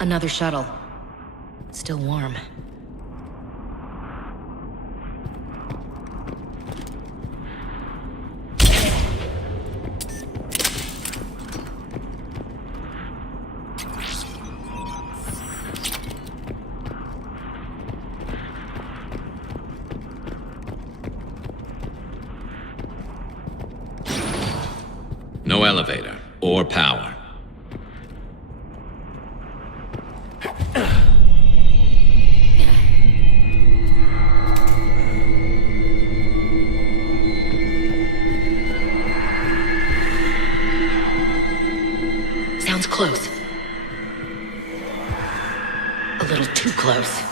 Another shuttle. Still warm. No elevator or power. Sounds close. A little too close.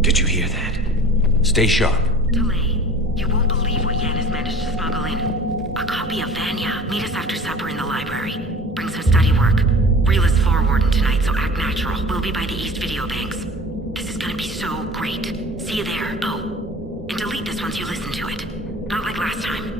Did you hear that? Stay sharp. Delay. You won't believe what Yan has managed to smuggle in. A copy of Vanya. Meet us after supper in the library. Bring some study work. Reel is floor warden tonight, so act natural. We'll be by the East Video Banks. This is gonna be so great. See you there. Oh, and delete this once you listen to it. Not like last time.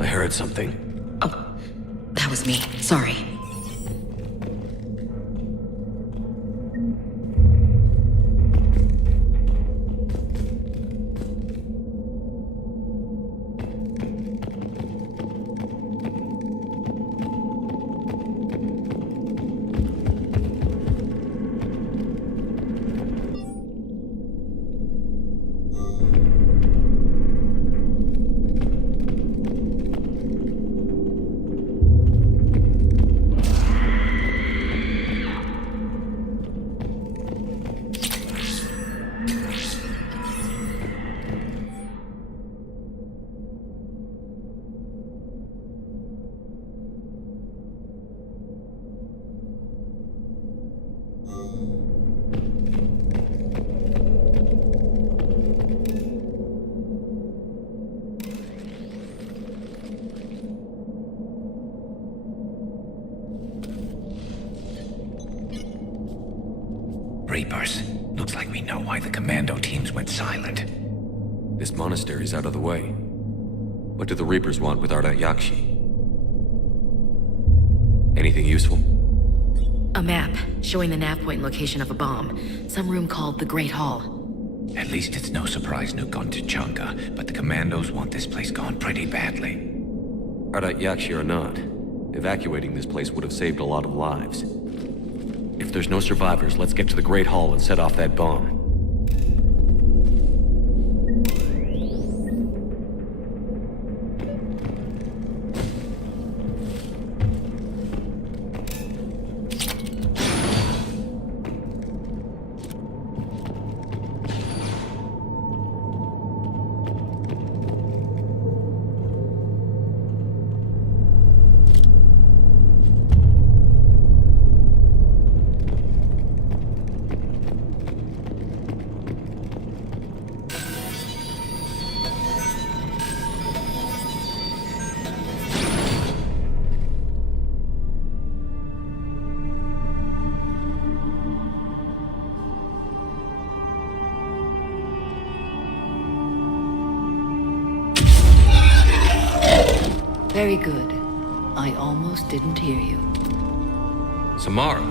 I heard something. Oh, that was me. Sorry. Reapers. Looks like we know why the commando teams went silent. This monastery's out of the way. What do the Reapers want with Ardat Yakshi? Anything useful? A map showing the nav point location of a bomb. Some room called the Great Hall. At least it's no surprise Nuke on Tachanka, but the commandos want this place gone pretty badly. Ardat Yakshi or not, evacuating this place would have saved a lot of lives. If there's no survivors, let's get to the Great Hall and set off that bomb. Very good. I almost didn't hear you. Samara?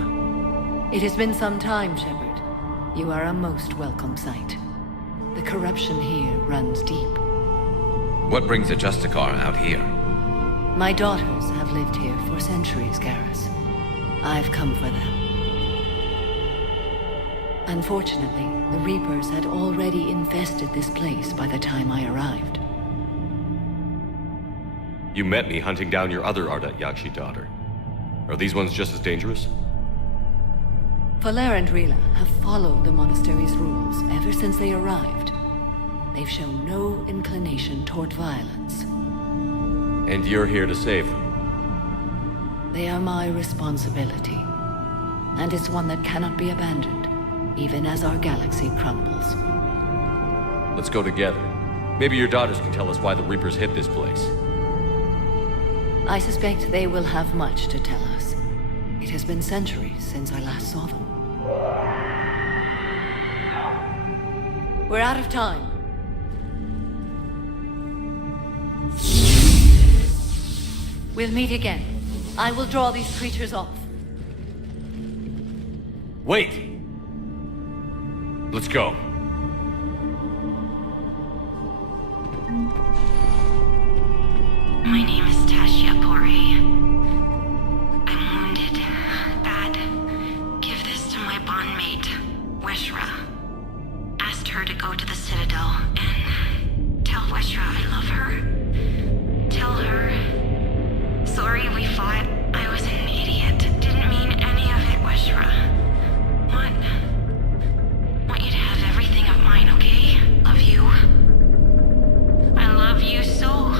It has been some time, Shepard. You are a most welcome sight. The corruption here runs deep. What brings a Justicar out here? My daughters have lived here for centuries, Garrus. I've come for them. Unfortunately, the Reapers had already infested this place by the time I arrived. You met me hunting down your other Ardat Yakshi daughter. Are these ones just as dangerous? Valer and Rila have followed the monastery's rules ever since they arrived. They've shown no inclination toward violence. And you're here to save them? They are my responsibility. And it's one that cannot be abandoned, even as our galaxy crumbles. Let's go together. Maybe your daughters can tell us why the Reapers hit this place. I suspect they will have much to tell us. It has been centuries since I last saw them. We're out of time. We'll meet again. I will draw these creatures off. Wait! Let's go. My name is Tashia Pore. I'm wounded. Bad. Give this to my bondmate, Weshra. Asked her to go to the Citadel and tell Weshra I love her. Tell her. Sorry we fought. I was an idiot. Didn't mean any of it, Weshra. Want you to have everything of mine, okay? Love you. I love you so.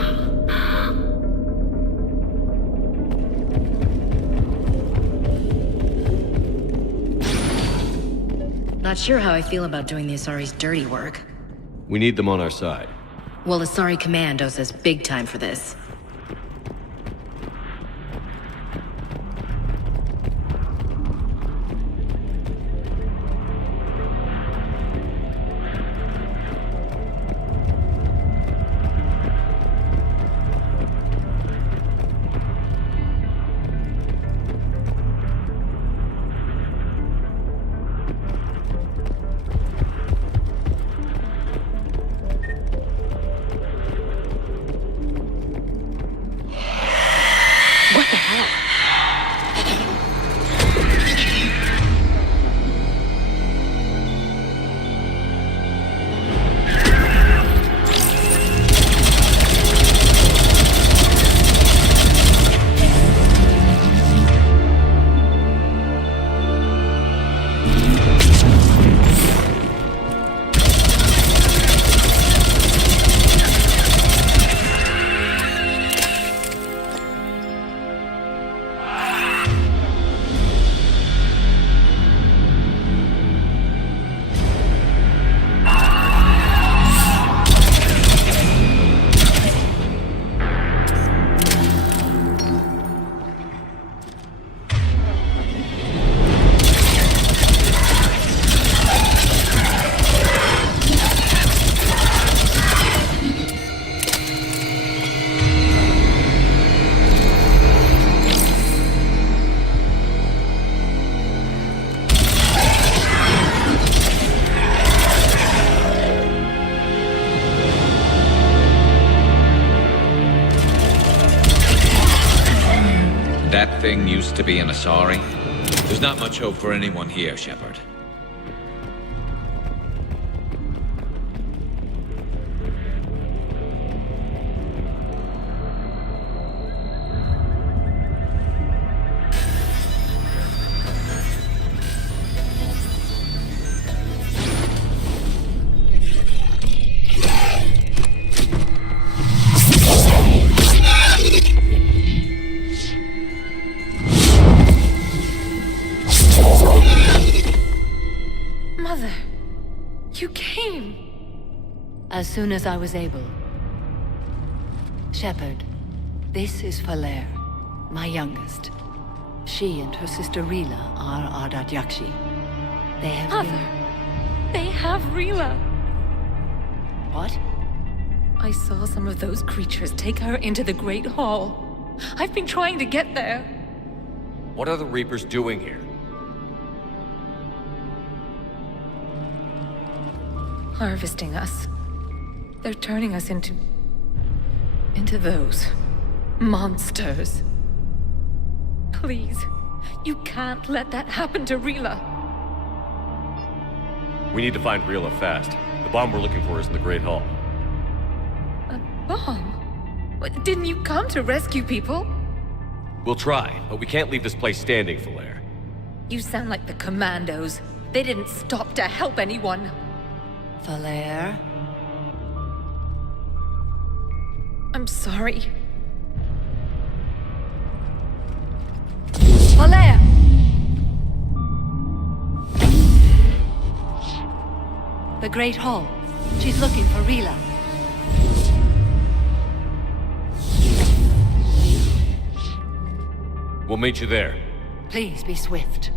Not sure how I feel about doing the Asari's dirty work. We need them on our side. Well, Asari Commando says big time for this. What the hell? That thing used to be an Asari. There's not much hope for anyone here, Shepard. Mother, you came. As soon as I was able. Shepard, this is Valer, my youngest. She and her sister Rila are Ardat Yakshi. They have Mother, they have Rila. What? I saw some of those creatures take her into the Great Hall. I've been trying to get there. What are the Reapers doing here? Harvesting us. They're turning us into those monsters. Please, you can't let that happen to Rila. We need to find Rila fast. The bomb we're looking for is in the Great Hall. A bomb? What, didn't you come to rescue people? We'll try, but we can't leave this place standing, Falair. You sound like the Commandos. They didn't stop to help anyone. Falair? I'm sorry. Falair! The Great Hall. She's looking for Rila. We'll meet you there. Please be swift.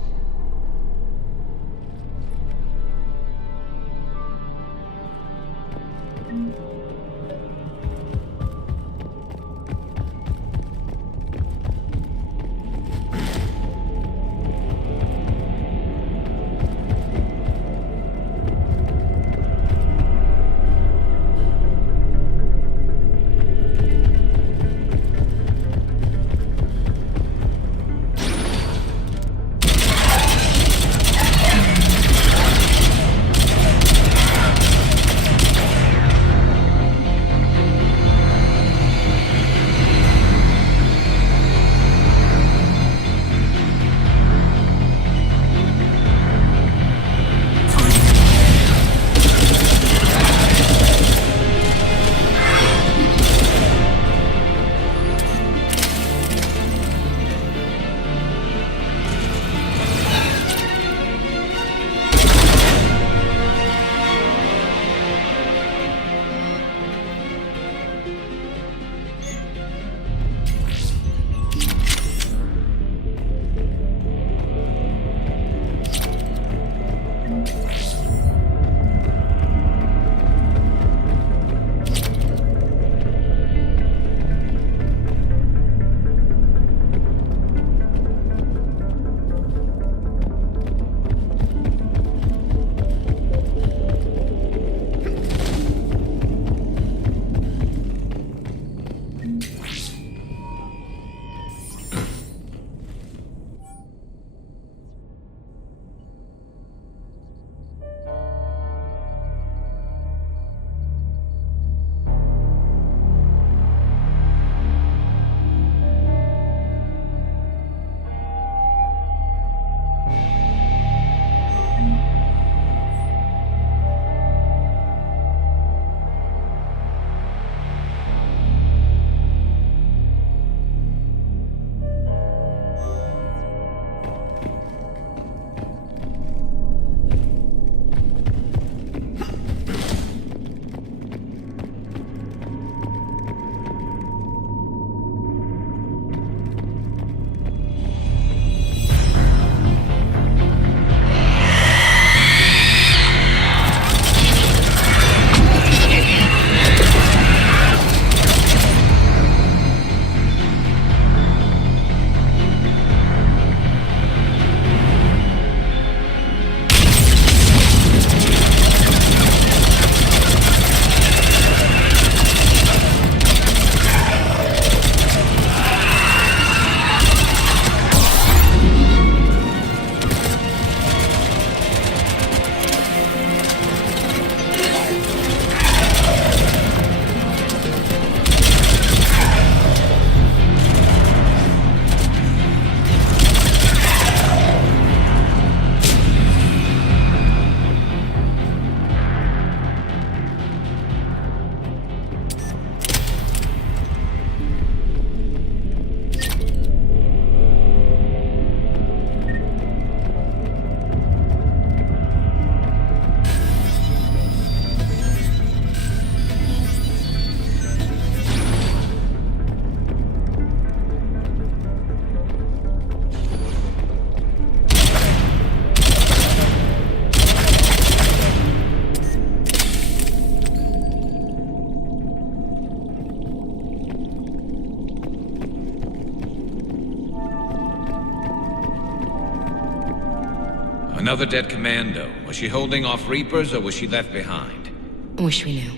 Another dead commando. Was she holding off Reapers, or was she left behind? Wish we knew.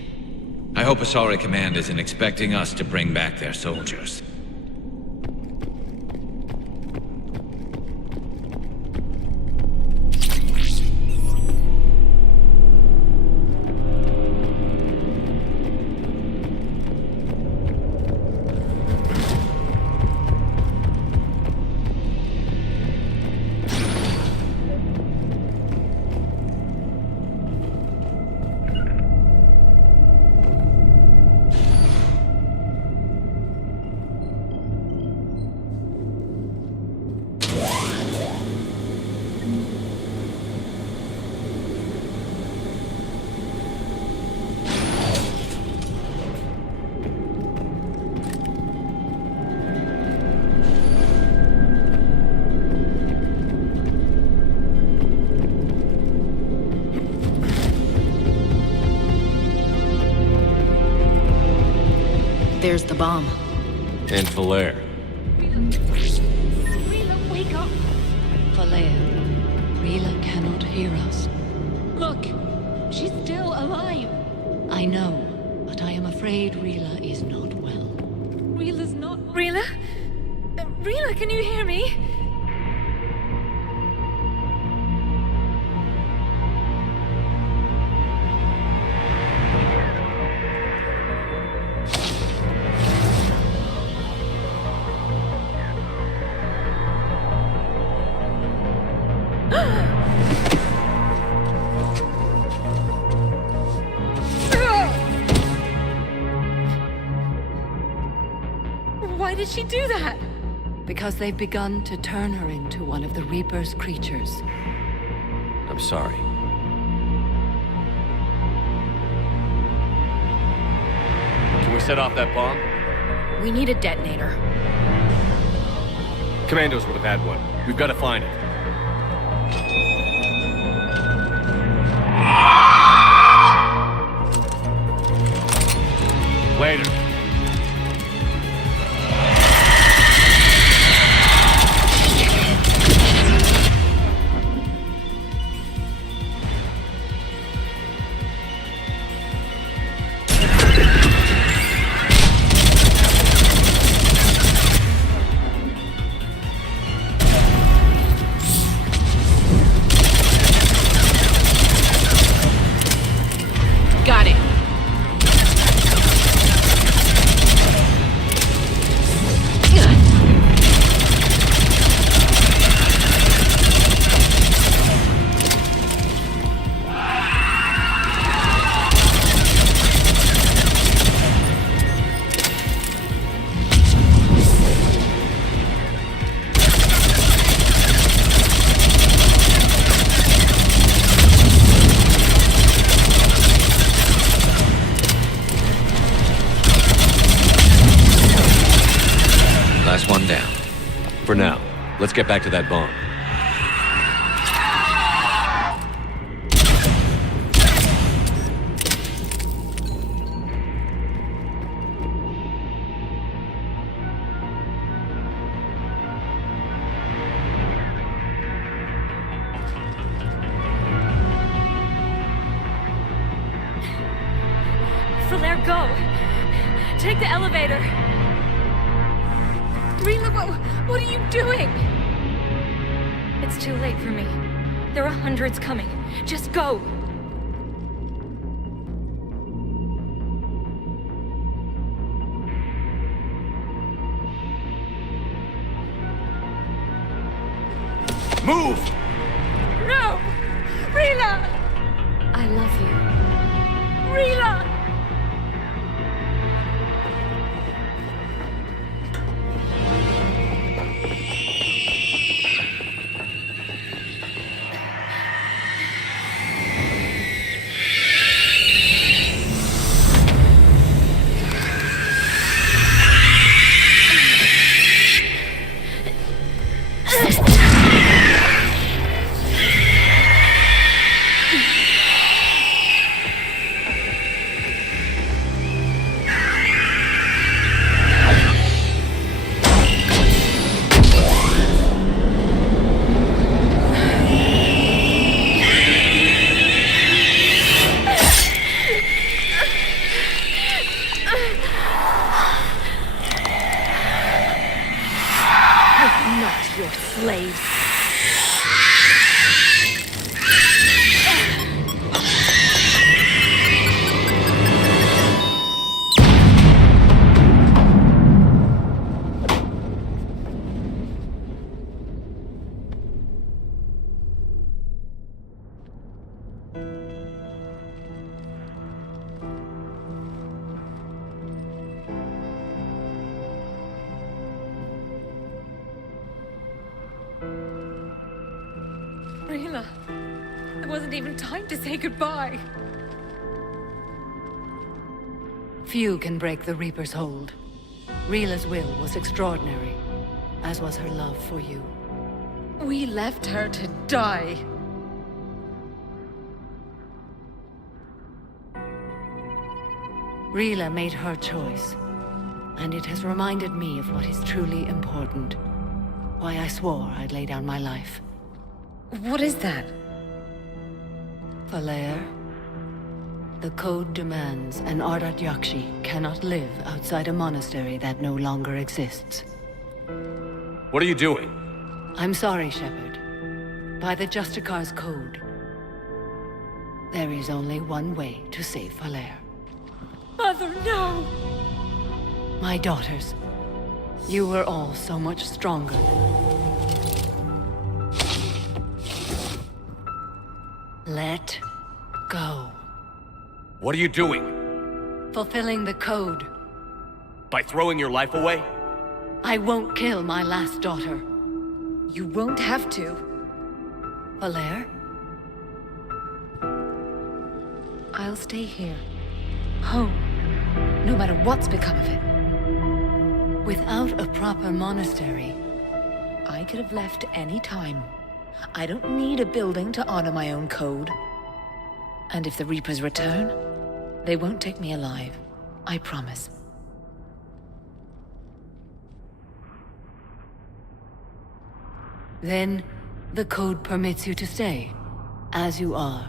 I hope Asari Command isn't expecting us to bring back their soldiers. There's the bomb. And Falaire. Rila, wake up! Falaire, Rila cannot hear us. Look, she's still alive. I know, but I am afraid Rila is not well. Rila's not... Rila? Rila, can you hear me? Why did she do that? Because they've begun to turn her into one of the Reaper's creatures. I'm sorry. Can we set off that bomb? We need a detonator. Commandos would have had one. We've got to find it. Later. Got it. Last one down. For now, let's get back to that bomb. Falaire, go! Take the elevator! Rila, what are you doing? It's too late for me. There are hundreds coming. Just go! Move! No! Rila! I love you. Rila! your slaves. Rila, there wasn't even time to say goodbye. Few can break the Reaper's hold. Rila's will was extraordinary, as was her love for you. We left her to die. Rila made her choice, and it has reminded me of what is truly important. Why I swore I'd lay down my life. What is that? Falair, the code demands an Ardat Yakshi cannot live outside a monastery that no longer exists. What are you doing? I'm sorry, Shepard. By the Justicar's code, there is only one way to save Falair. Mother, no! My daughters, you were all so much stronger. Let go. What are you doing? Fulfilling the code. By throwing your life away? I won't kill my last daughter. You won't have to. Falair? I'll stay here. Home. No matter what's become of it. Without a proper monastery, I could have left any time. I don't need a building to honor my own code. And if the Reapers return, they won't take me alive. I promise. then the code permits you to stay, as you are.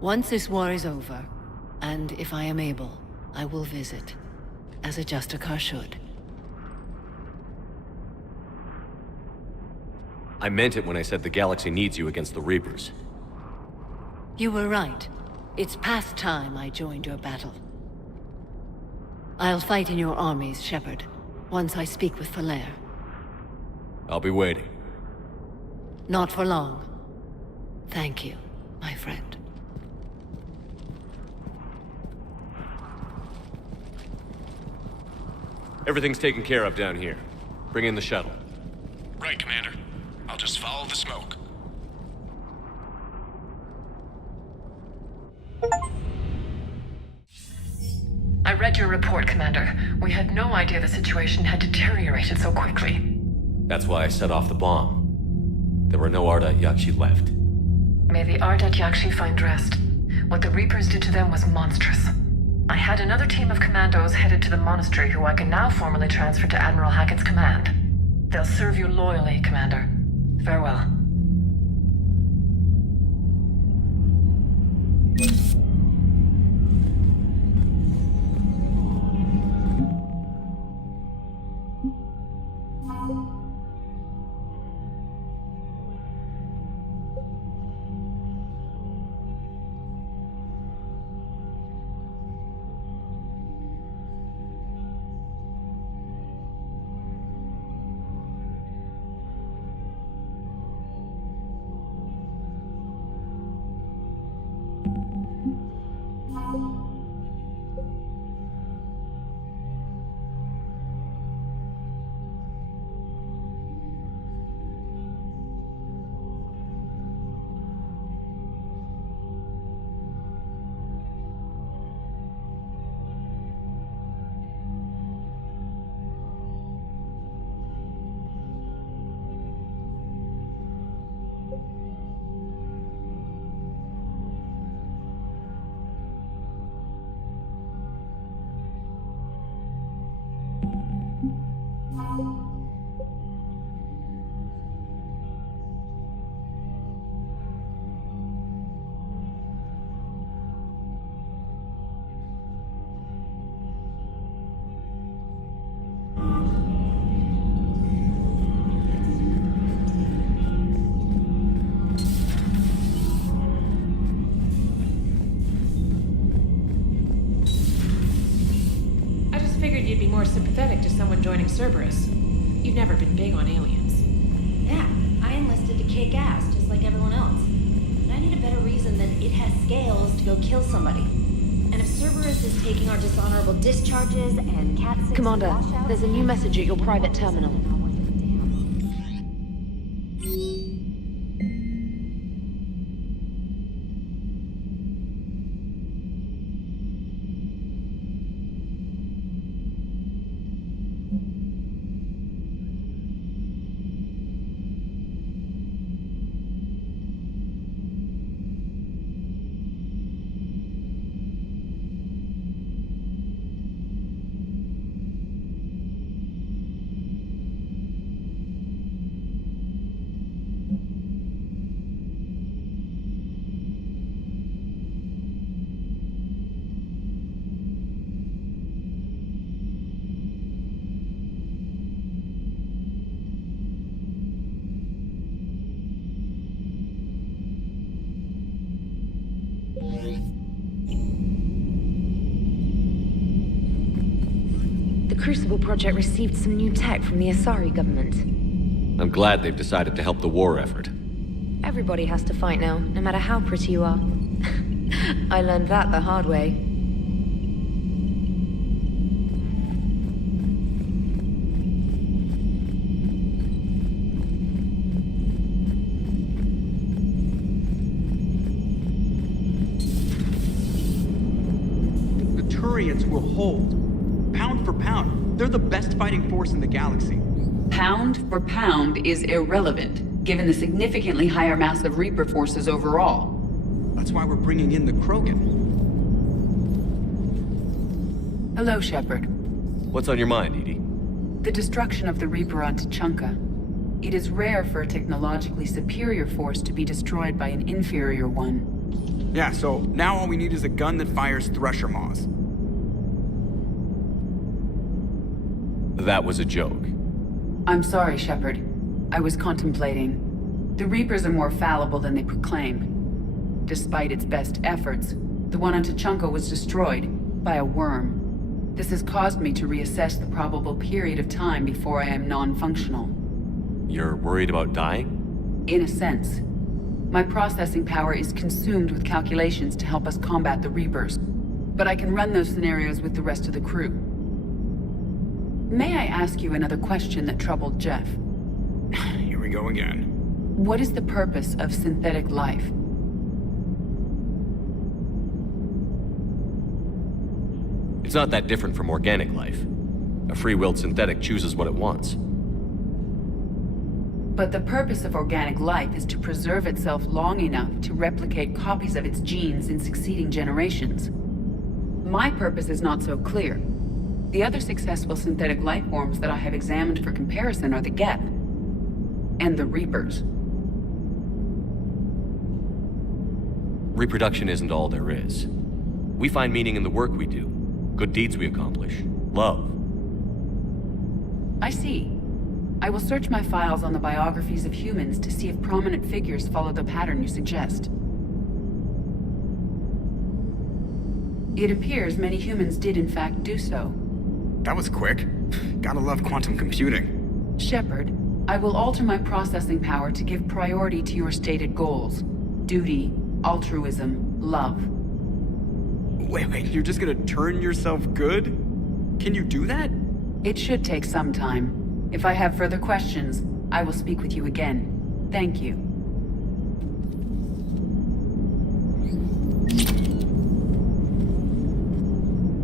Once this war is over, and if I am able, I will visit, as a Justicar should. I meant it when I said the galaxy needs you against the Reapers. You were right. It's past time I joined your battle. I'll fight in your armies, Shepard, once I speak with Falair. I'll be waiting. Not for long. Thank you, my friend. Everything's taken care of down here. Bring in the shuttle. Right, Commander. I'll just follow the smoke. I read your report, Commander. We had no idea the situation had deteriorated so quickly. That's why I set off the bomb. There were no Ardat Yakshi left. May the Ardat Yakshi find rest. What the Reapers did to them was monstrous. I had another team of commandos headed to the monastery who I can now formally transfer to Admiral Hackett's command. They'll serve you loyally, Commander. Farewell. more sympathetic to someone joining Cerberus. You've never been big on aliens. Yeah, I enlisted to kick ass, just like everyone else. But I need a better reason than it has scales to go kill somebody. And if Cerberus is taking our dishonorable discharges and Cat 6 Commander, washouts... there's a new message at your private terminal. The Crucible Project received some new tech from the Asari government. I'm glad they've decided to help the war effort. Everybody has to fight now, no matter how pretty you are. I learned that the hard way. The Turians will hold. Pound for pound, they're the best fighting force in the galaxy. Pound for pound is irrelevant, given the significantly higher mass of Reaper forces overall. That's why we're bringing in the Krogan. Hello, Shepard. What's on your mind, Edie? The destruction of the Reaper on Tuchanka. It is rare for a technologically superior force to be destroyed by an inferior one. Yeah, so now all we need is a gun that fires Thresher Maws. That was a joke. I'm sorry, Shepard. I was contemplating. The Reapers are more fallible than they proclaim. Despite its best efforts, the one on Tuchanka was destroyed by a worm. This has caused me to reassess the probable period of time before I am non-functional. You're worried about dying? In a sense. My processing power is consumed with calculations to help us combat the Reapers. But I can run those scenarios with the rest of the crew. May I ask you another question that troubled Jeff? Here we go again. What is the purpose of synthetic life? It's not that different from organic life. A free-willed synthetic chooses what it wants. But the purpose of organic life is to preserve itself long enough to replicate copies of its genes in succeeding generations. My purpose is not so clear. The other successful synthetic life forms that I have examined for comparison are the Geth and the Reapers. Reproduction isn't all there is. We find meaning in the work we do, good deeds we accomplish, love. I see. I will search my files on the biographies of humans to see if prominent figures follow the pattern you suggest. It appears many humans did in fact do so. That was quick. Gotta love quantum computing. Shepard, I will alter my processing power to give priority to your stated goals. Duty, altruism, love. Wait, you're just gonna turn yourself good? Can you do that? It should take some time. If I have further questions, I will speak with you again. Thank you.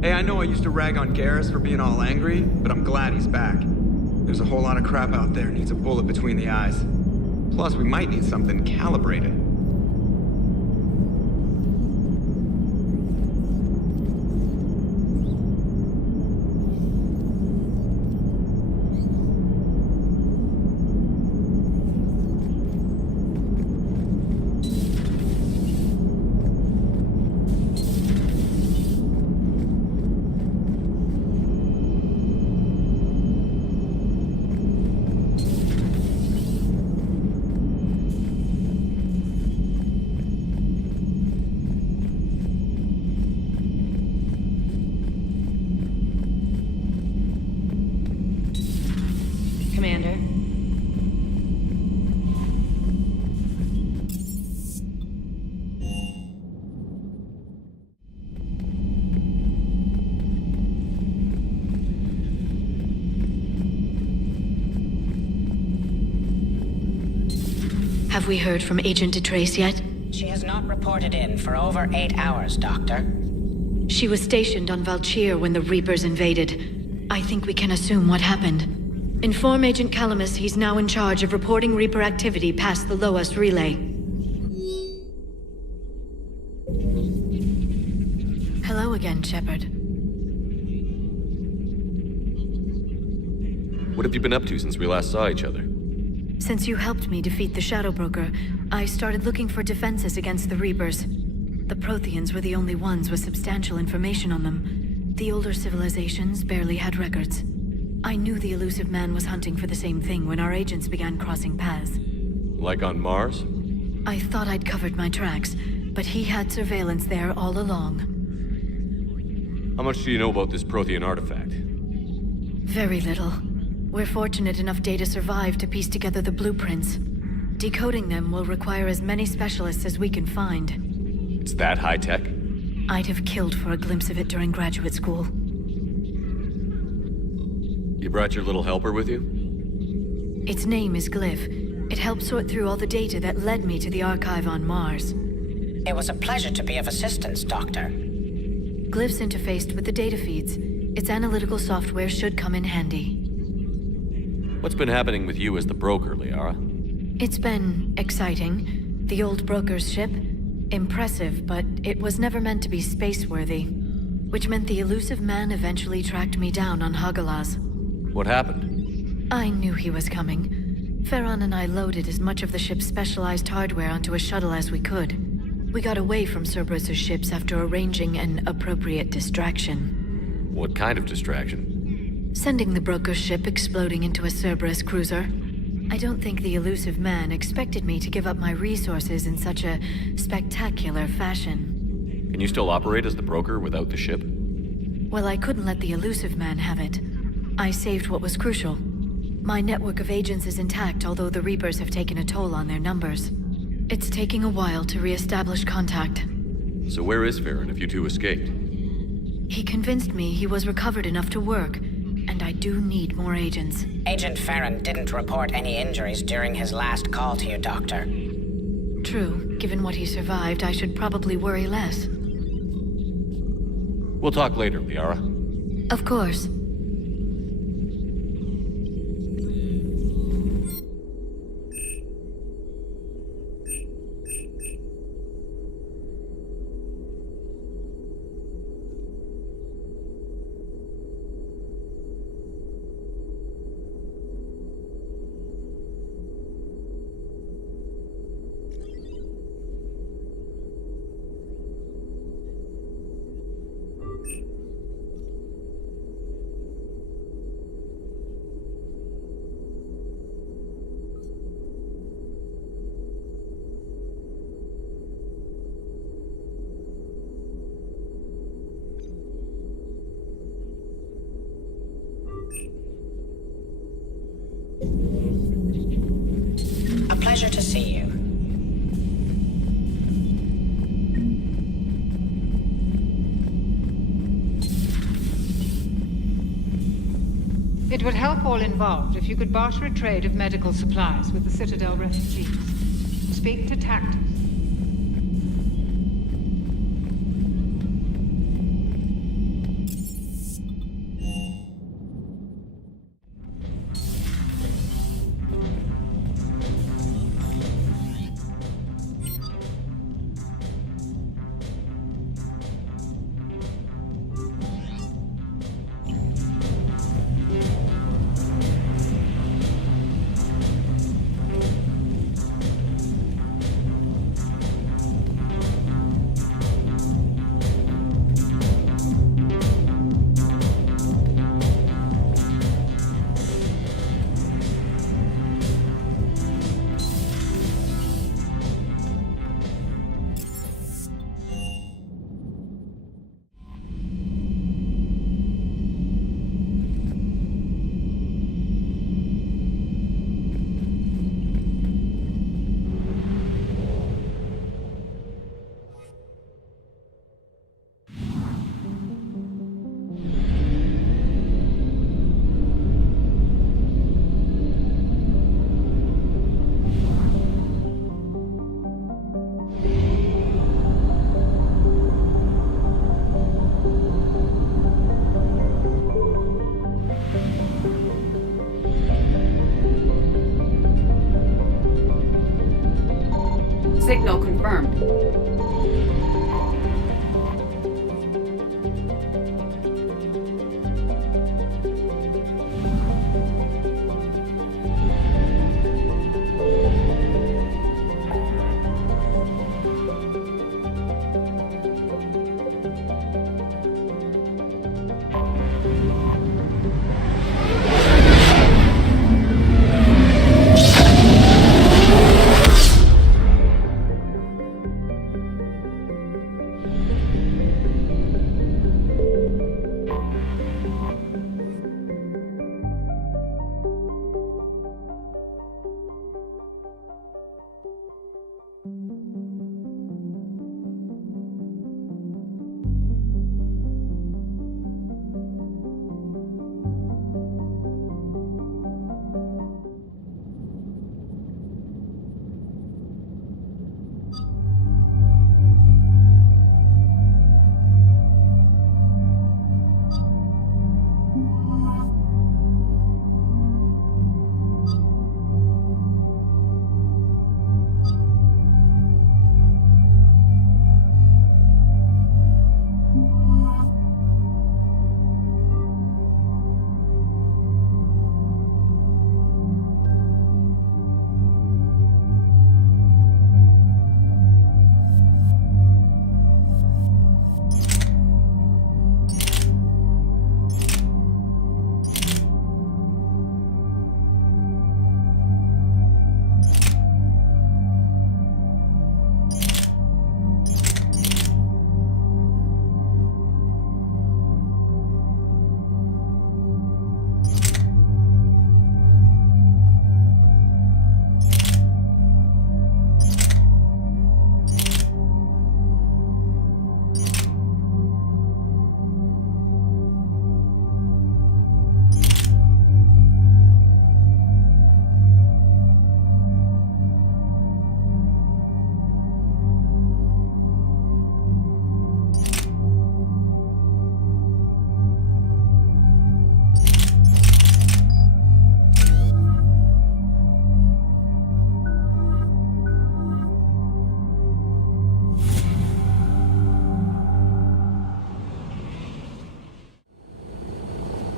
Hey, I know I used to rag on Garrus for being all angry, but I'm glad he's back. There's a whole lot of crap out there needs a bullet between the eyes. Plus, we might need something calibrated. Have we heard from Agent DeTrace yet? She has not reported in for over 8 hours, Doctor. She was stationed on Valchir when the Reapers invaded. I think we can assume what happened. Inform Agent Calamus he's now in charge of reporting Reaper activity past the Loas relay. Hello again, Shepard. What have you been up to since we last saw each other? Since you helped me defeat the Shadow Broker, I started looking for defenses against the Reapers. The Protheans were the only ones with substantial information on them. The older civilizations barely had records. I knew the elusive man was hunting for the same thing when our agents began crossing paths. Like on Mars? I thought I'd covered my tracks, but he had surveillance there all along. How much do you know about this Prothean artifact? Very little. We're fortunate enough Data survived to piece together the blueprints. Decoding them will require as many specialists as we can find. It's that high-tech? I'd have killed for a glimpse of it during graduate school. You brought your little helper with you? Its name is Glyph. It helped sort through all the data that led me to the archive on Mars. It was a pleasure to be of assistance, Doctor. Glyph's interfaced with the data feeds. Its analytical software should come in handy. What's been happening with you as the broker, Liara? It's been exciting. The old broker's ship? Impressive, but it was never meant to be space-worthy. Which meant the elusive man eventually tracked me down on Hagalaz. What happened? I knew he was coming. Farron and I loaded as much of the ship's specialized hardware onto a shuttle as we could. We got away from Cerberus's ships after arranging an appropriate distraction. What kind of distraction? Sending the broker's ship exploding into a Cerberus cruiser. I don't think the elusive man expected me to give up my resources in such a spectacular fashion. Can you still operate as the broker without the ship? Well, I couldn't let the elusive man have it. I saved what was crucial. My network of agents is intact, although the Reapers have taken a toll on their numbers. It's taking a while to re-establish contact. So where is Farron if you two escaped? He convinced me he was recovered enough to work, and I do need more agents. Agent Farron didn't report any injuries during his last call to you, Doctor. True. Given what he survived, I should probably worry less. We'll talk later, Liara. Of course. A pleasure to see you. It would help all involved if you could barter a trade of medical supplies with the Citadel refugees. Speak to Tactus. Signal confirmed.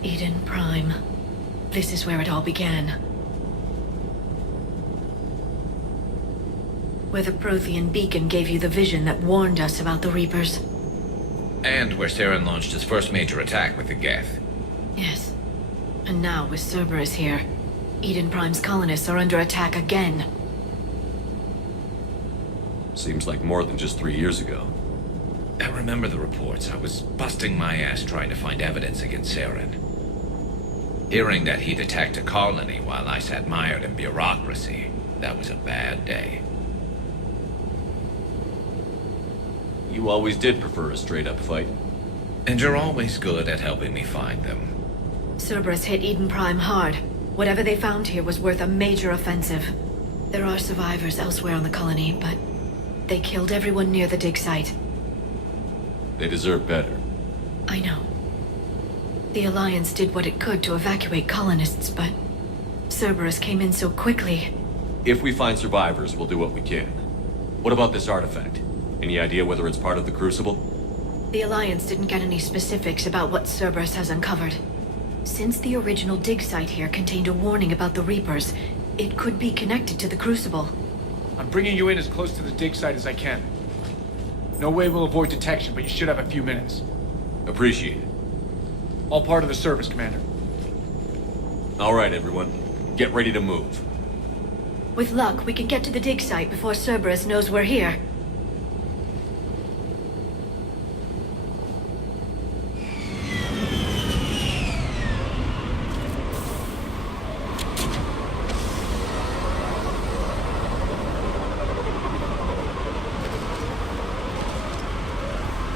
Eden Prime. This is where it all began. Where the Prothean beacon gave you the vision that warned us about the Reapers. And where Saren launched his first major attack with the Geth. Yes. And now, with Cerberus here, Eden Prime's colonists are under attack again. Seems like more than just 3 years ago. I remember the reports. I was busting my ass trying to find evidence against Saren. Hearing that he'd attacked a colony while I sat mired in bureaucracy, that was a bad day. You always did prefer a straight-up fight. And you're always good at helping me find them. Cerberus hit Eden Prime hard. Whatever they found here was worth a major offensive. There are survivors elsewhere on the colony, but they killed everyone near the dig site. They deserve better. I know. The Alliance did what it could to evacuate colonists, but Cerberus came in so quickly. If we find survivors, we'll do what we can. What about this artifact? Any idea whether it's part of the Crucible? The Alliance didn't get any specifics about what Cerberus has uncovered. Since the original dig site here contained a warning about the Reapers, it could be connected to the Crucible. I'm bringing you in as close to the dig site as I can. No way we'll avoid detection, but you should have a few minutes. Appreciate it. All part of the service, Commander. All right, everyone. Get ready to move. With luck, we can get to the dig site before Cerberus knows we're here.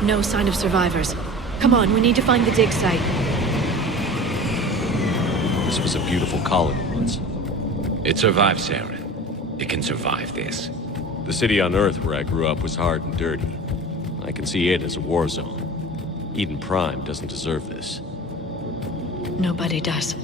No sign of survivors. Come on, we need to find the dig site. This was a beautiful colony once. It survived, Saren. It can survive this. The city on Earth where I grew up was hard and dirty. I can see it as a war zone. Eden Prime doesn't deserve this. Nobody does.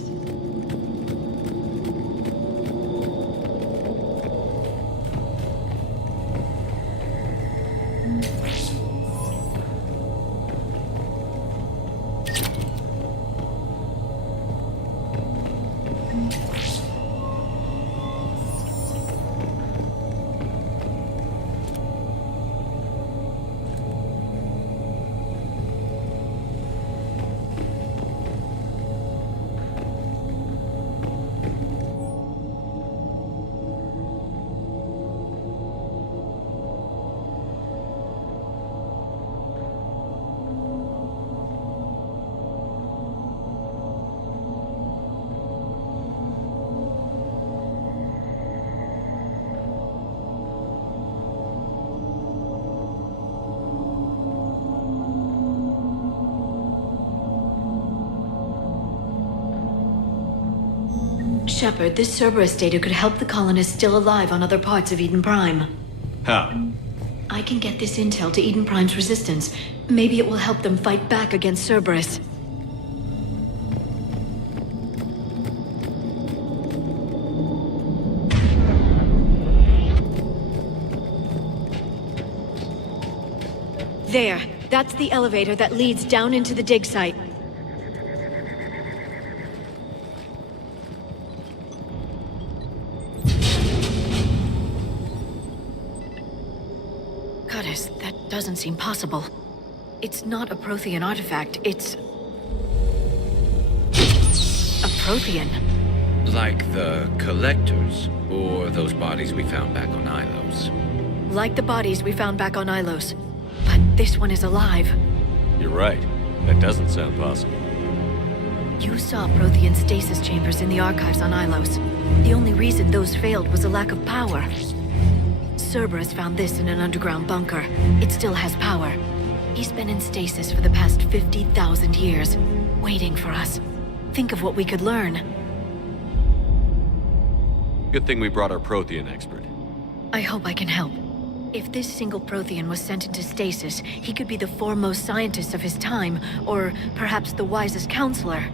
Shepard, this Cerberus data could help the colonists still alive on other parts of Eden Prime. How? I can get this intel to Eden Prime's resistance. Maybe it will help them fight back against Cerberus. There. That's the elevator that leads down into the dig site. Goddess, that doesn't seem possible. It's not a Prothean artifact, it's... a Prothean. Like the Collectors, or those bodies we found back on Ilos. Like the bodies we found back on Ilos. But this one is alive. You're right. That doesn't sound possible. You saw Prothean stasis chambers in the archives on Ilos. The only reason those failed was a lack of power. Cerberus found this in an underground bunker. It still has power. He's been in stasis for the past 50,000 years, waiting for us. Think of what we could learn. Good thing we brought our Prothean expert. I hope I can help. If this single Prothean was sent into stasis, he could be the foremost scientist of his time, or perhaps the wisest counselor.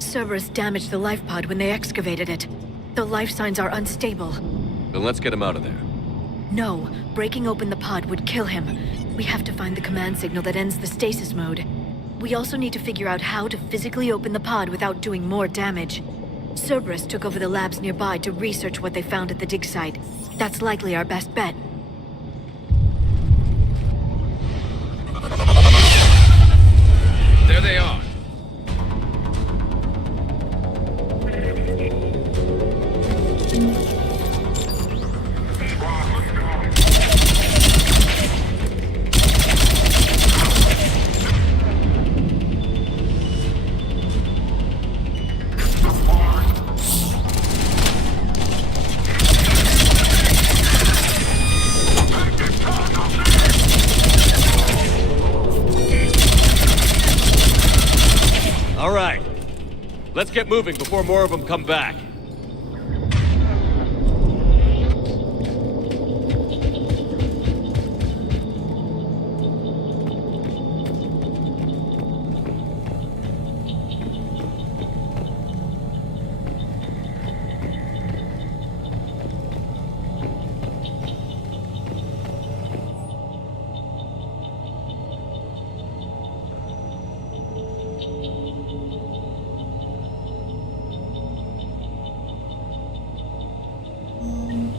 Cerberus damaged the life pod when they excavated it. The life signs are unstable. Then let's get him out of there. No, breaking open the pod would kill him. We have to find the command signal that ends the stasis mode. We also need to figure out how to physically open the pod without doing more damage. Cerberus took over the labs nearby to research what they found at the dig site. That's likely our best bet. There they are. All right. Let's get moving before more of them come back.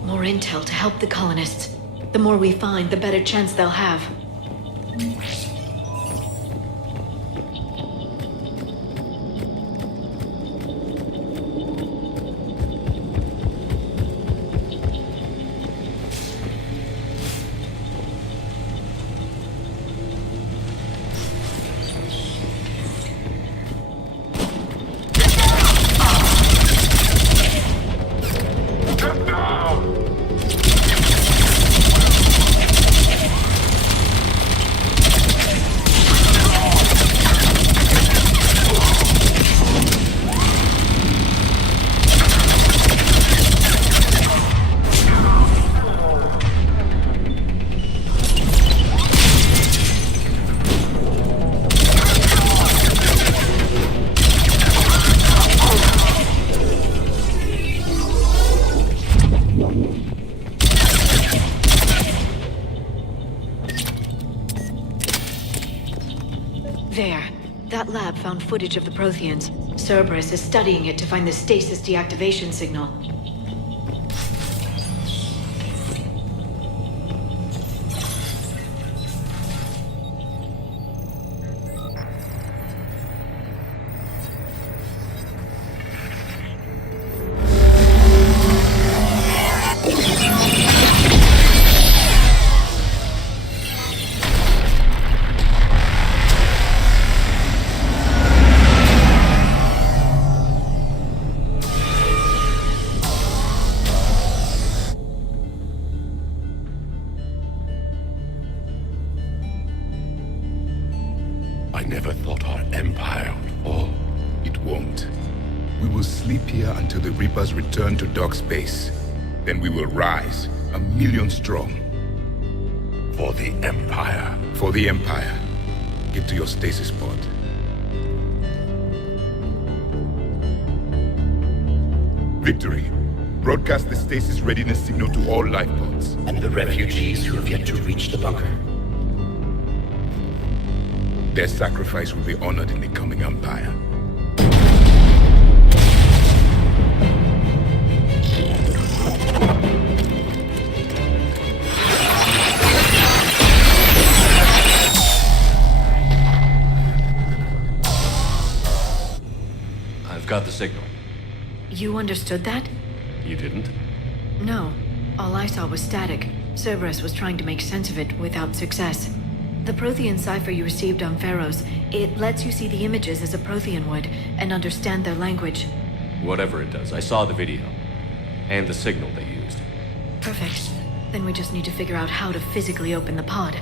More intel to help the colonists. The more we find, the better chance they'll have. There. That lab found footage of the Protheans. Cerberus is studying it to find the stasis deactivation signal. I never thought our empire would fall. It won't. We will sleep here until the Reapers return to dock space. Then we will rise, 1,000,000 strong. For the Empire. For the Empire. Get to your stasis pod. Victory. Broadcast the stasis readiness signal to all life pods. And the refugees who have yet to reach the bunker. Their sacrifice will be honored in the coming Empire. I've got the signal. You understood that? You didn't? No. All I saw was static. Cerberus was trying to make sense of it without success. The Prothean cipher you received on Pharaohs, it lets you see the images as a Prothean would, and understand their language. Whatever it does, I saw the video. And the signal they used. Perfect. Then we just need to figure out how to physically open the pod.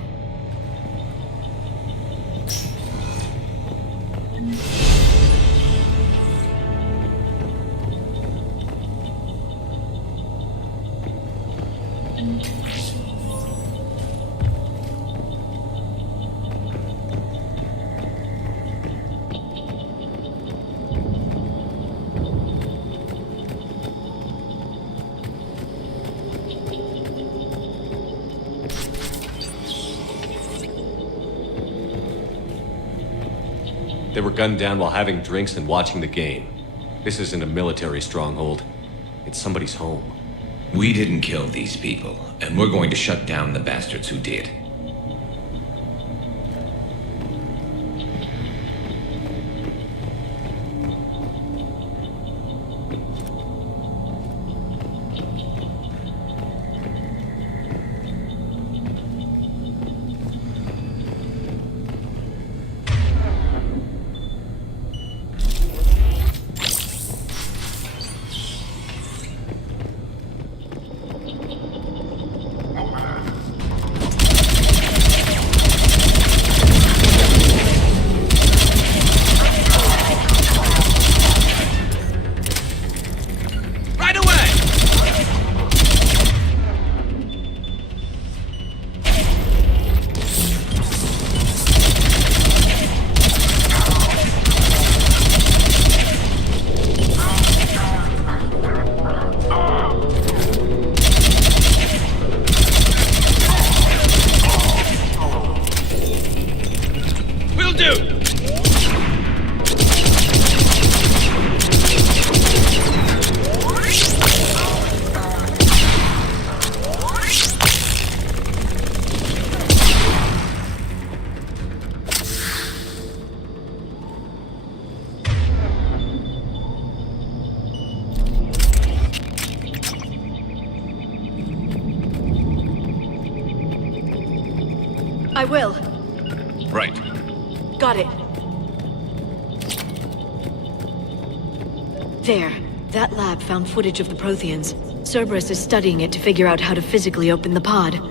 They were gunned down while having drinks and watching the game. This isn't a military stronghold. It's somebody's home. We didn't kill these people, and we're going to shut down the bastards who did. I will. Right. Got it. There. That lab found footage of the Protheans. Cerberus is studying it to figure out how to physically open the pod.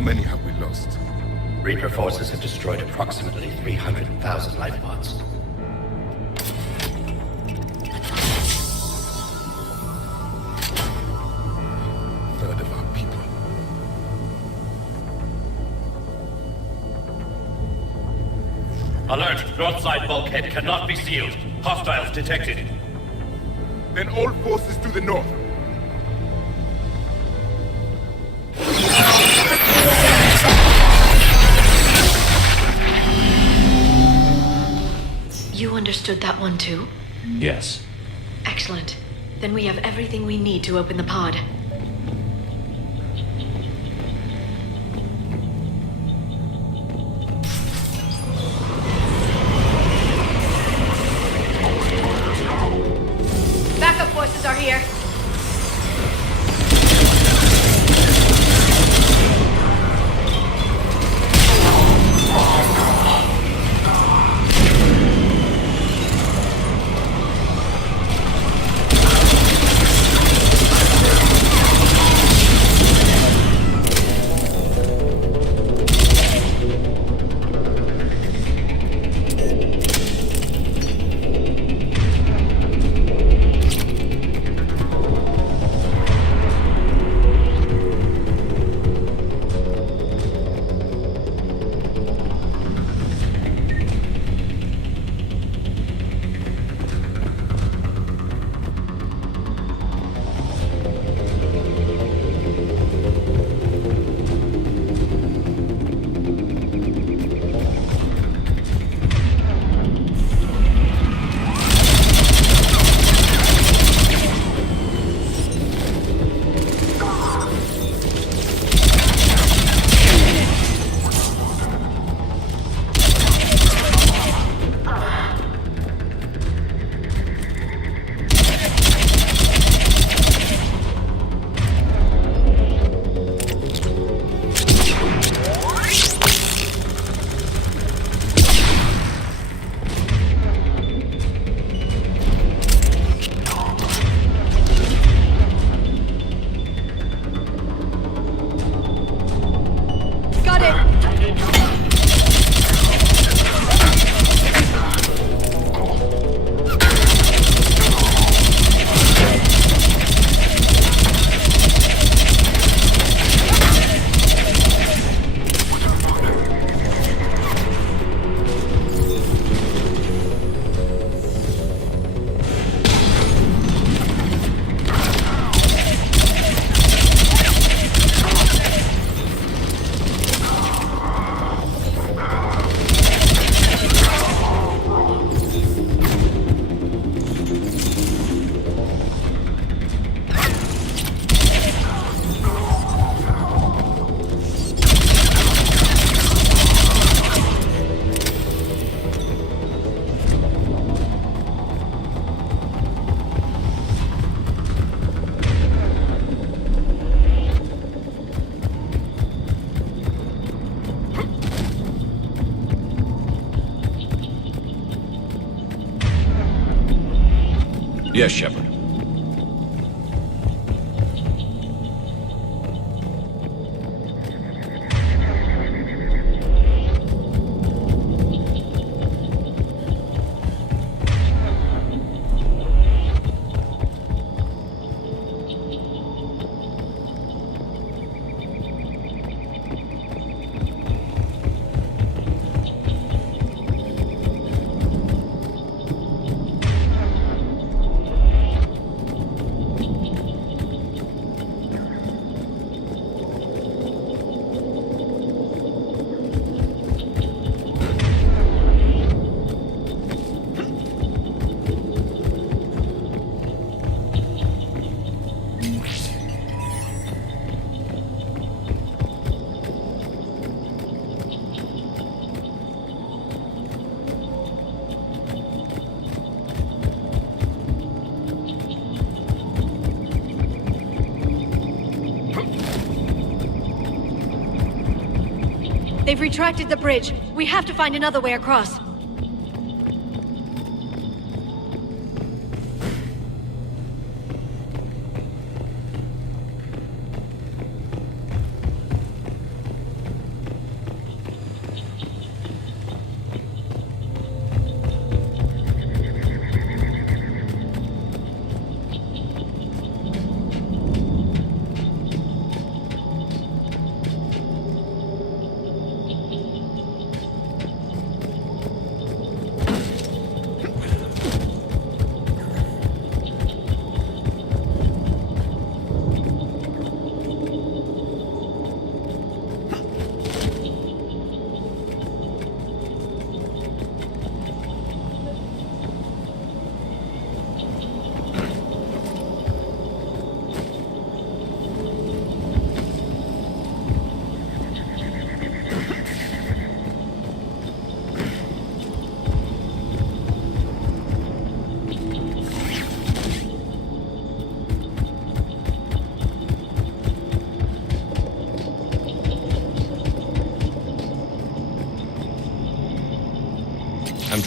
many have we lost? Reaper forces have destroyed approximately 300,000 life pods. Third of our people. Alert! North side bulkhead cannot be sealed. Hostiles detected. Then all forces to the north. You understood that one too? Yes. Excellent. Then we have everything we need to open the pod. Backup forces are here. Yes, Shepard. They've retracted the bridge. We have to find another way across.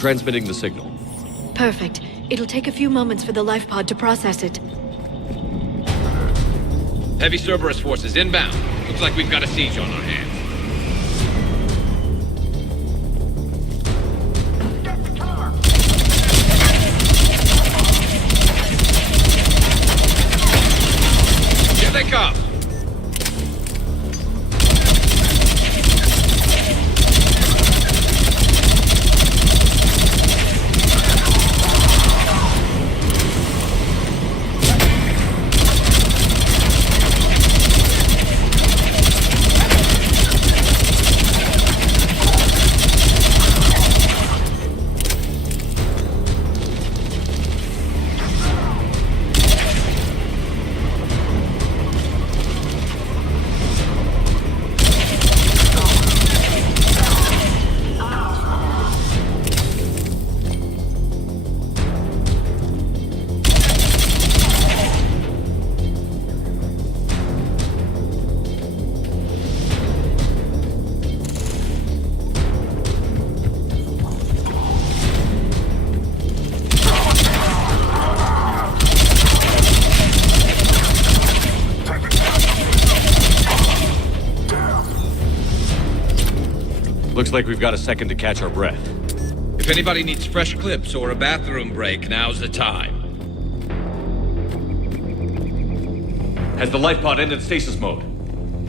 transmitting the signal. Perfect. It'll take a few moments for the life pod to process it. Heavy Cerberus forces inbound. Looks like we've got a siege on our hands. Here they come! Looks like we've got a second to catch our breath. If anybody needs fresh clips or a bathroom break, now's the time. Has the life pod entered stasis mode?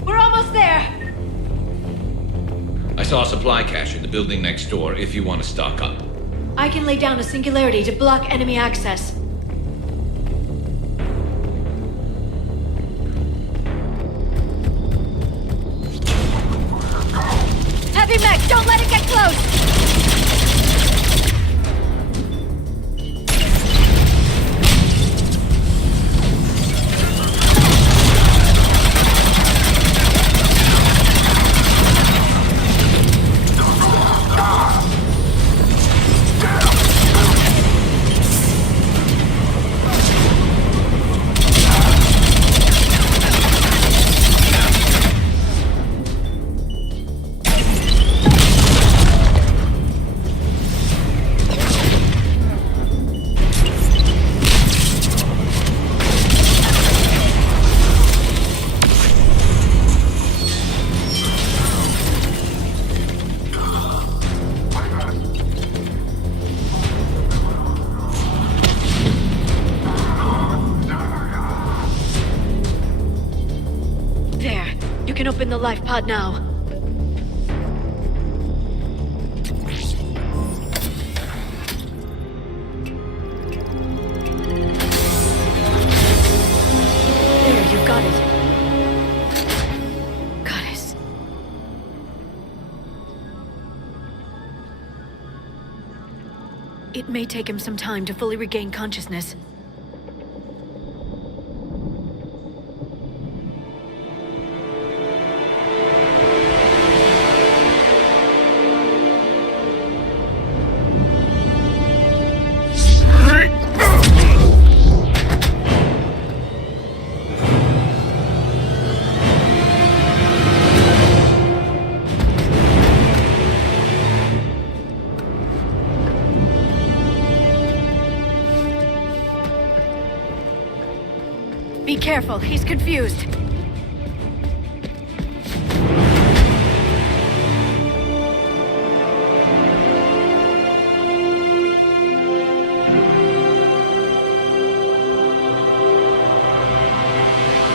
We're almost there! I saw a supply cache in the building next door if you want to stock up. I can lay down a singularity to block enemy access. Heavy mech, don't let it get close! Open the life pod now. There, you've got it. Goddess. It may take him some time to fully regain consciousness. Be careful, he's confused.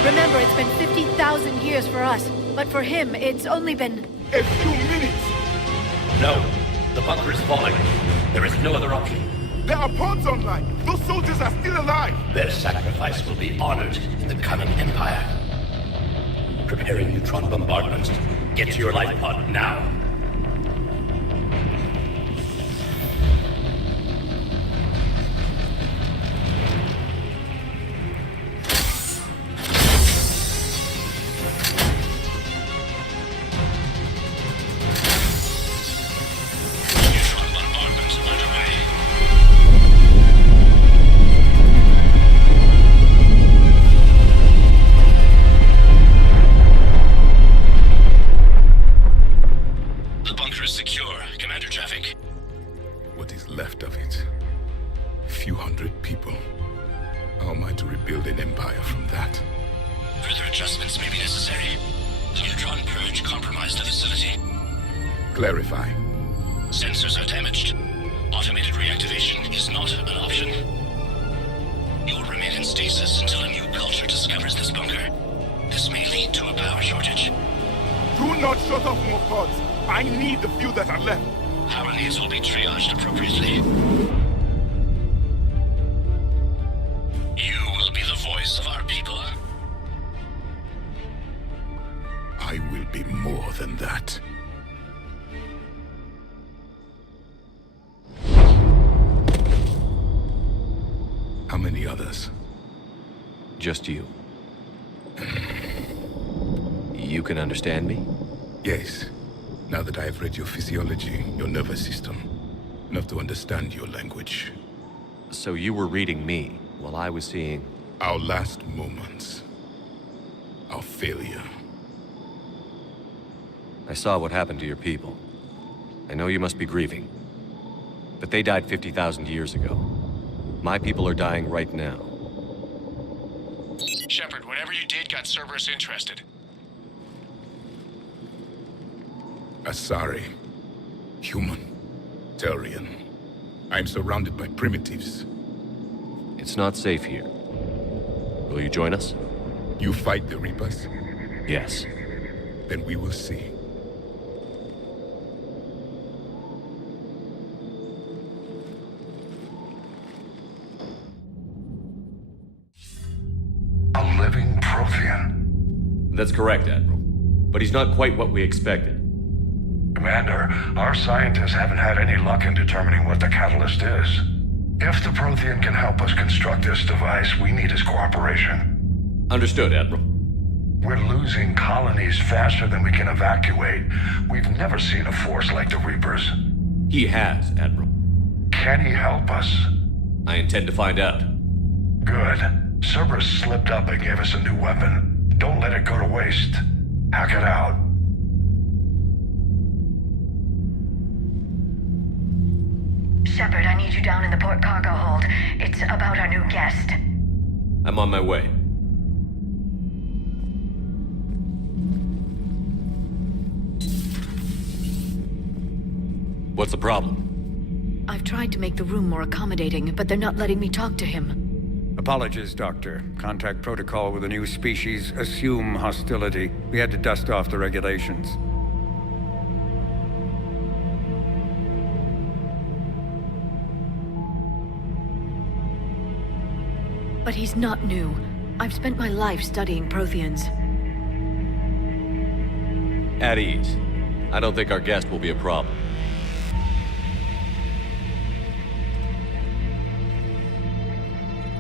Remember, it's been 50,000 years for us, but for him, it's only been... A few minutes! No, the bunker is falling. There is no other option. There are pods online! Those soldiers are still alive! Their sacrifice will be honored in the coming Empire. Preparing neutron bombardment. Get to your life pod now. few hundred people. How am I to rebuild an empire from that? Further adjustments may be necessary. The neutron purge compromised the facility. Clarify. Sensors are damaged. Automated reactivation is not an option. You will remain in stasis until a new culture discovers this bunker. This may lead to a power shortage. Do not shut off more pods. I need the few that are left. Power needs will be triaged appropriately. You will be the voice of our people. I will be more than that. How many others? Just you. You can understand me? Yes. Now that I have read your physiology, your nervous system, enough to understand your language. So you were reading me while I was seeing... Our last moments. Our failure. I saw what happened to your people. I know you must be grieving. But they died 50,000 years ago. My people are dying right now. Shepard, whatever you did got Cerberus interested. Asari. Human. Turian. I'm surrounded by primitives. It's not safe here. Will you join us? You fight the Reapers? Yes. Then we will see. A living Prothean. That's correct, Admiral. But he's not quite what we expected. Commander, our scientists haven't had any luck in determining what the catalyst is. If the Prothean can help us construct this device, we need his cooperation. Understood, Admiral. We're losing colonies faster than we can evacuate. We've never seen a force like the Reapers. He has, Admiral. Can he help us? I intend to find out. Good. Cerberus slipped up and gave us a new weapon. Don't let it go to waste. Hack it out. Shepard, I need you down in the port cargo hold. It's about our new guest. I'm on my way. What's the problem? I've tried to make the room more accommodating, but they're not letting me talk to him. Apologies, Doctor. Contact protocol with a new species. Assume hostility. We had to dust off the regulations. But he's not new. I've spent my life studying Protheans. At ease. I don't think our guest will be a problem.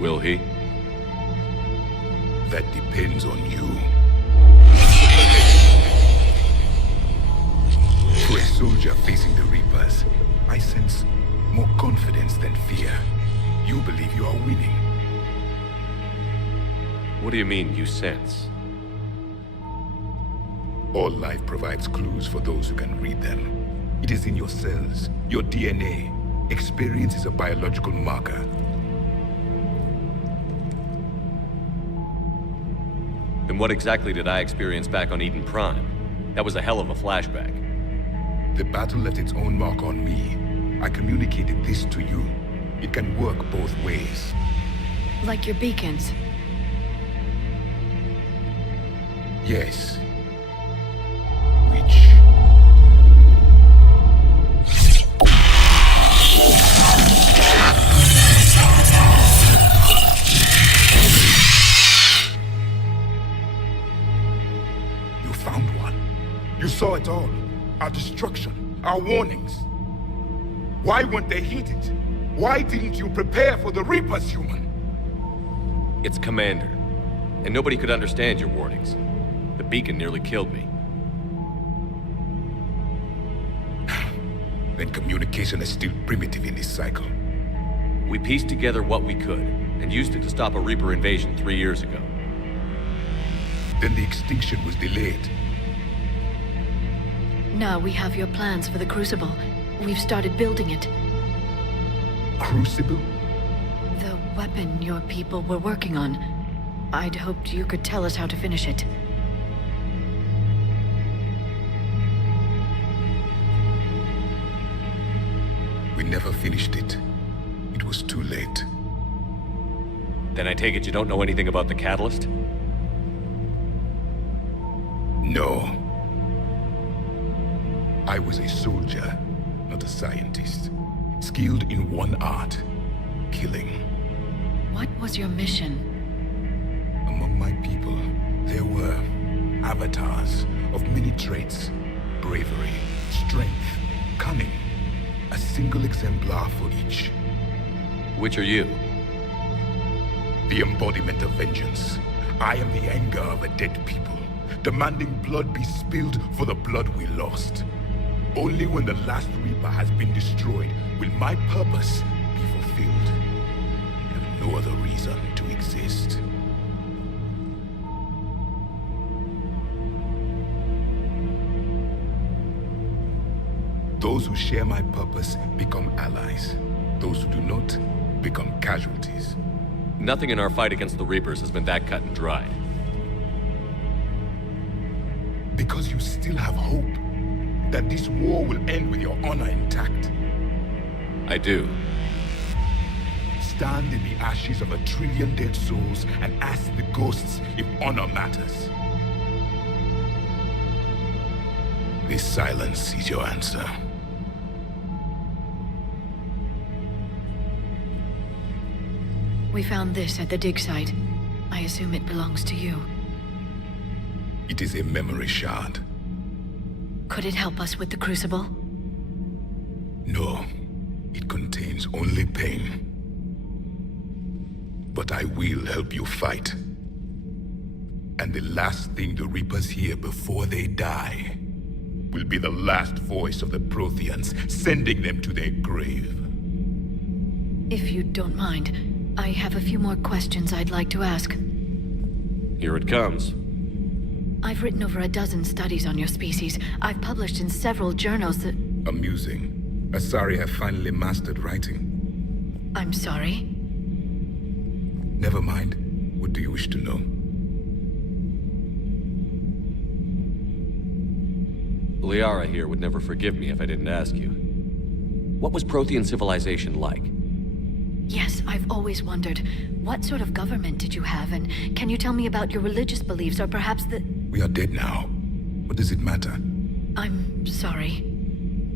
Will he? That depends on you. For a soldier facing the Reapers, I sense more confidence than fear. You believe you are winning. What do you mean, you sense? All life provides clues for those who can read them. It is in your cells, your DNA. Experience is a biological marker. Then what exactly did I experience back on Eden Prime? That was a hell of a flashback. The battle left its own mark on me. I communicated this to you. It can work both ways. Like your beacons. Yes. Which... You found one. You saw it all. Our destruction, our warnings. Why weren't they heeded? Why didn't you prepare for the Reapers, human? It's Commander. And nobody could understand your warnings. The beacon nearly killed me. Then communication is still primitive in this cycle. We pieced together what we could, and used it to stop a Reaper invasion 3 years ago. Then the extinction was delayed. Now we have your plans for the Crucible. We've started building it. Crucible? weapon your people were working on. I'd hoped you could tell us how to finish it. We never finished it. It was too late. Then I take it you don't know anything about the catalyst? No. I was a soldier, not a scientist. Skilled in one art, killing. What was your mission? Among my people, there were avatars of many traits. Bravery, strength, cunning. A single exemplar for each. Which are you? The embodiment of vengeance. I am the anger of a dead people, demanding blood be spilled for the blood we lost. Only when the last Reaper has been destroyed will my purpose be fulfilled. I have no other reason to exist. Those who share my purpose become allies. Those who do not become casualties. Nothing in our fight against the Reapers has been that cut and dried. Because you still have hope that this war will end with your honor intact. I do. Stand in the ashes of 1 trillion dead souls and ask the ghosts if honor matters. This silence is your answer. We found this at the dig site. I assume it belongs to you. It is a memory shard. Could it help us with the Crucible? No, it contains only pain. But I will help you fight. And the last thing the Reapers hear before they die will be the last voice of the Protheans, sending them to their grave. If you don't mind, I have a few more questions I'd like to ask. Here it comes. I've written over a dozen studies on your species. I've published in several journals that... Amusing. Asari have finally mastered writing. I'm sorry? Never mind. What do you wish to know? Liara here would never forgive me if I didn't ask you. What was Prothean civilization like? Yes, I've always wondered. What sort of government did you have, and can you tell me about your religious beliefs, or perhaps the... We are dead now. What does it matter? I'm sorry.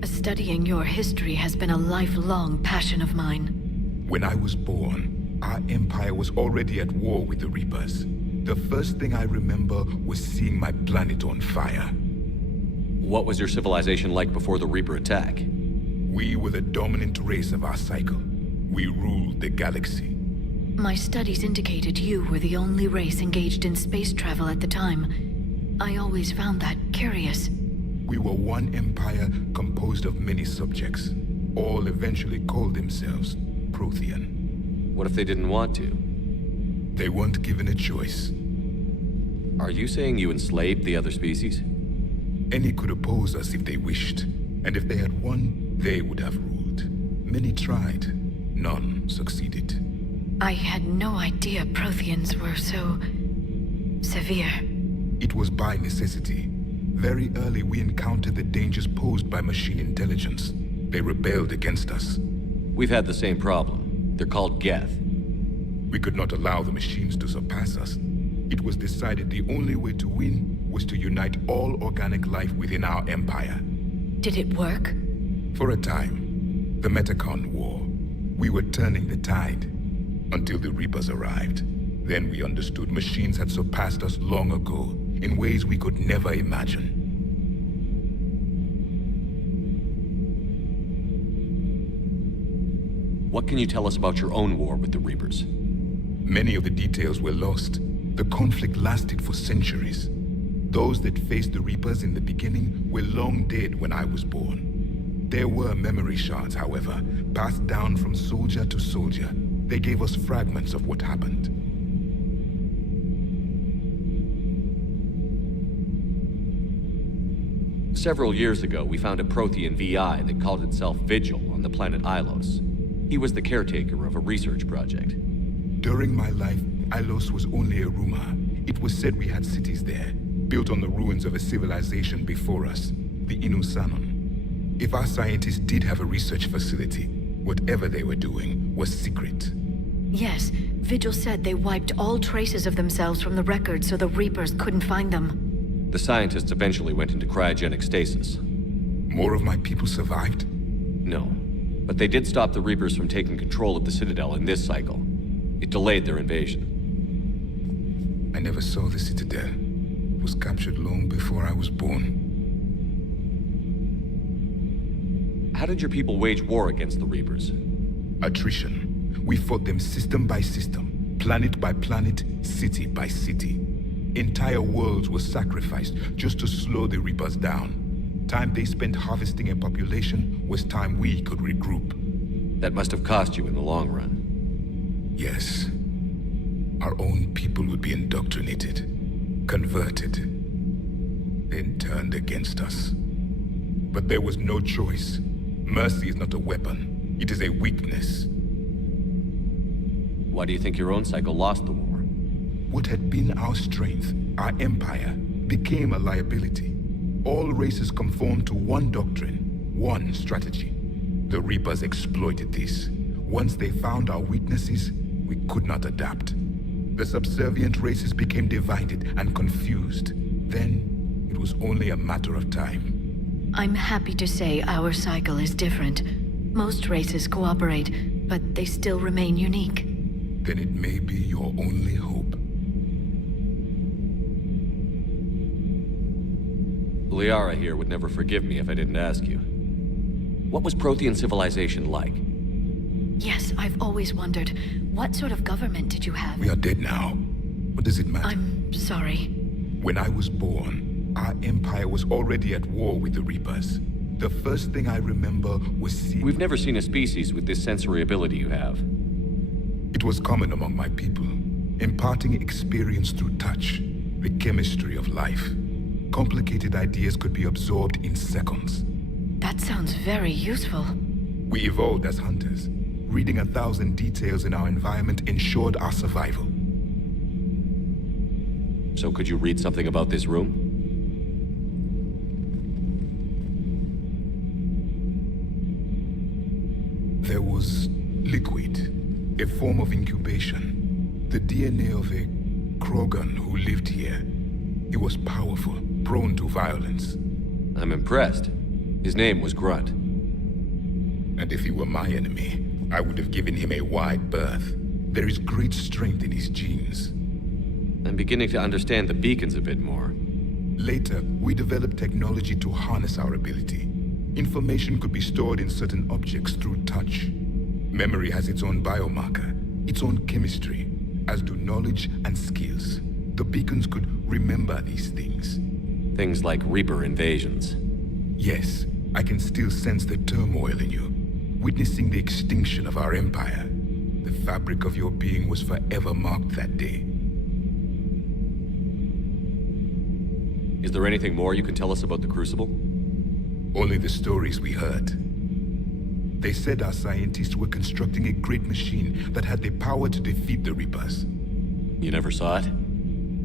Studying your history has been a lifelong passion of mine. When I was born, our empire was already at war with the Reapers. The first thing I remember was seeing my planet on fire. What was your civilization like before the Reaper attack? We were the dominant race of our cycle. We ruled the galaxy. My studies indicated you were the only race engaged in space travel at the time. I always found that curious. We were one empire composed of many subjects. All eventually called themselves Prothean. What if they didn't want to? They weren't given a choice. Are you saying you enslaved the other species? Any could oppose us if they wished. And if they had won, they would have ruled. Many tried. None succeeded. I had no idea Protheans were so... severe. It was by necessity. Very early we encountered the dangers posed by machine intelligence. They rebelled against us. We've had the same problem. They're called Geth. We could not allow the machines to surpass us. It was decided the only way to win was to unite all organic life within our empire. Did it work? For a time. The Metacon War. We were turning the tide. Until the Reapers arrived. Then we understood machines had surpassed us long ago, in ways we could never imagine. What can you tell us about your own war with the Reapers? Many of the details were lost. The conflict lasted for centuries. Those that faced the Reapers in the beginning were long dead when I was born. There were memory shards, however, passed down from soldier to soldier. They gave us fragments of what happened. Several years ago, we found a Prothean VI that called itself Vigil on the planet Ilos. He was the caretaker of a research project. During my life, Ilos was only a rumor. It was said we had cities there, built on the ruins of a civilization before us, the Inusanon. If our scientists did have a research facility, whatever they were doing was secret. Yes, Vigil said they wiped all traces of themselves from the records so the Reapers couldn't find them. The scientists eventually went into cryogenic stasis. More of my people survived? No, but they did stop the Reapers from taking control of the Citadel in this cycle. It delayed their invasion. I never saw the Citadel. It was captured long before I was born. How did your people wage war against the Reapers? Attrition. We fought them system by system, planet by planet, city by city. Entire worlds were sacrificed just to slow the Reapers down. Time they spent harvesting a population was time we could regroup. That must have cost you in the long run. Yes. Our own people would be indoctrinated, converted, then turned against us. But there was no choice. Mercy is not a weapon. It is a weakness. Why do you think your own cycle lost the war? What had been our strength, our empire, became a liability. All races conformed to one doctrine, one strategy. The Reapers exploited this. Once they found our weaknesses, we could not adapt. The subservient races became divided and confused. Then, it was only a matter of time. I'm happy to say our cycle is different. Most races cooperate, but they still remain unique. Then it may be your only hope. Liara here would never forgive me if I didn't ask you. What was Prothean civilization like? Yes, I've always wondered, what sort of government did you have? We are dead now. What does it matter? I'm sorry. When I was born, our empire was already at war with the Reapers. The first thing I remember was seeing... We've never seen a species with this sensory ability you have. It was common among my people, imparting experience through touch, the chemistry of life. Complicated ideas could be absorbed in seconds. That sounds very useful. We evolved as hunters. Reading 1,000 details in our environment ensured our survival. So could you read something about this room? There was liquid. A form of incubation. The DNA of a Krogan who lived here. He was powerful, prone to violence. I'm impressed. His name was Grunt. And if he were my enemy, I would have given him a wide berth. There is great strength in his genes. I'm beginning to understand the beacons a bit more. Later, we developed technology to harness our ability. Information could be stored in certain objects through touch. Memory has its own biomarker, its own chemistry, as do knowledge and skills. The beacons could remember these things. Things like Reaper invasions. Yes, I can still sense the turmoil in you, witnessing the extinction of our empire. The fabric of your being was forever marked that day. Is there anything more you can tell us about the Crucible? Only the stories we heard. They said our scientists were constructing a great machine that had the power to defeat the Reapers. You never saw it?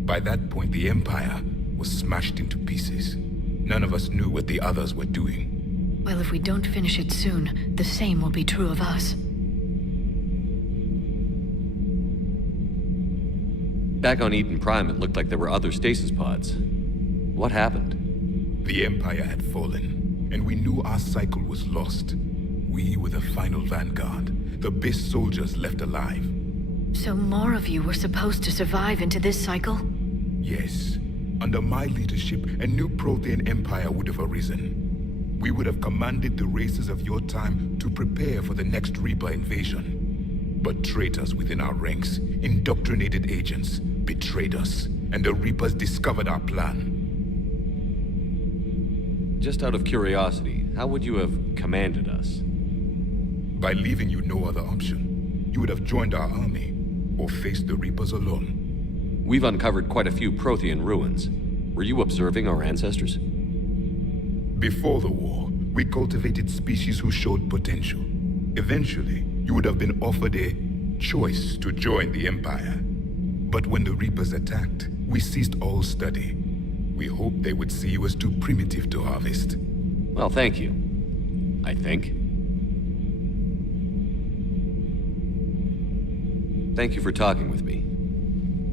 By that point, the Empire was smashed into pieces. None of us knew what the others were doing. Well, if we don't finish it soon, the same will be true of us. Back on Eden Prime, it looked like there were other stasis pods. What happened? The Empire had fallen, and we knew our cycle was lost. We were the final vanguard, the best soldiers left alive. So more of you were supposed to survive into this cycle? Yes. Under my leadership, a new Prothean empire would have arisen. We would have commanded the races of your time to prepare for the next Reaper invasion. But traitors within our ranks, indoctrinated agents, betrayed us, and the Reapers discovered our plan. Just out of curiosity, how would you have commanded us? By leaving you no other option. You would have joined our army, or faced the Reapers alone. We've uncovered quite a few Prothean ruins. Were you observing our ancestors? Before the war, we cultivated species who showed potential. Eventually, you would have been offered a choice to join the Empire. But when the Reapers attacked, we ceased all study. We hoped they would see you as too primitive to harvest. Well, thank you. I think. Thank you for talking with me.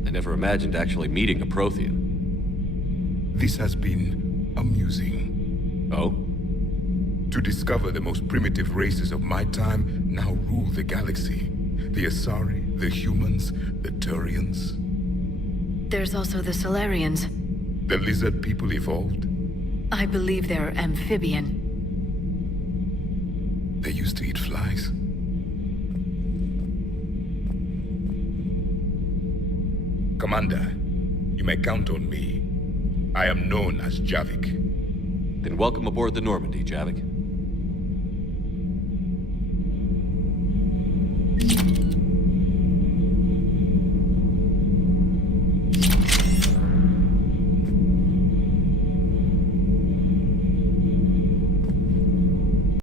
I never imagined actually meeting a Prothean. This has been amusing. Oh? To discover the most primitive races of my time now rule the galaxy. The Asari, the humans, the Turians. There's also the Solarians. The lizard people evolved? I believe they're amphibian. They used to eat flies. Commander, you may count on me. I am known as Javik. Then welcome aboard the Normandy, Javik.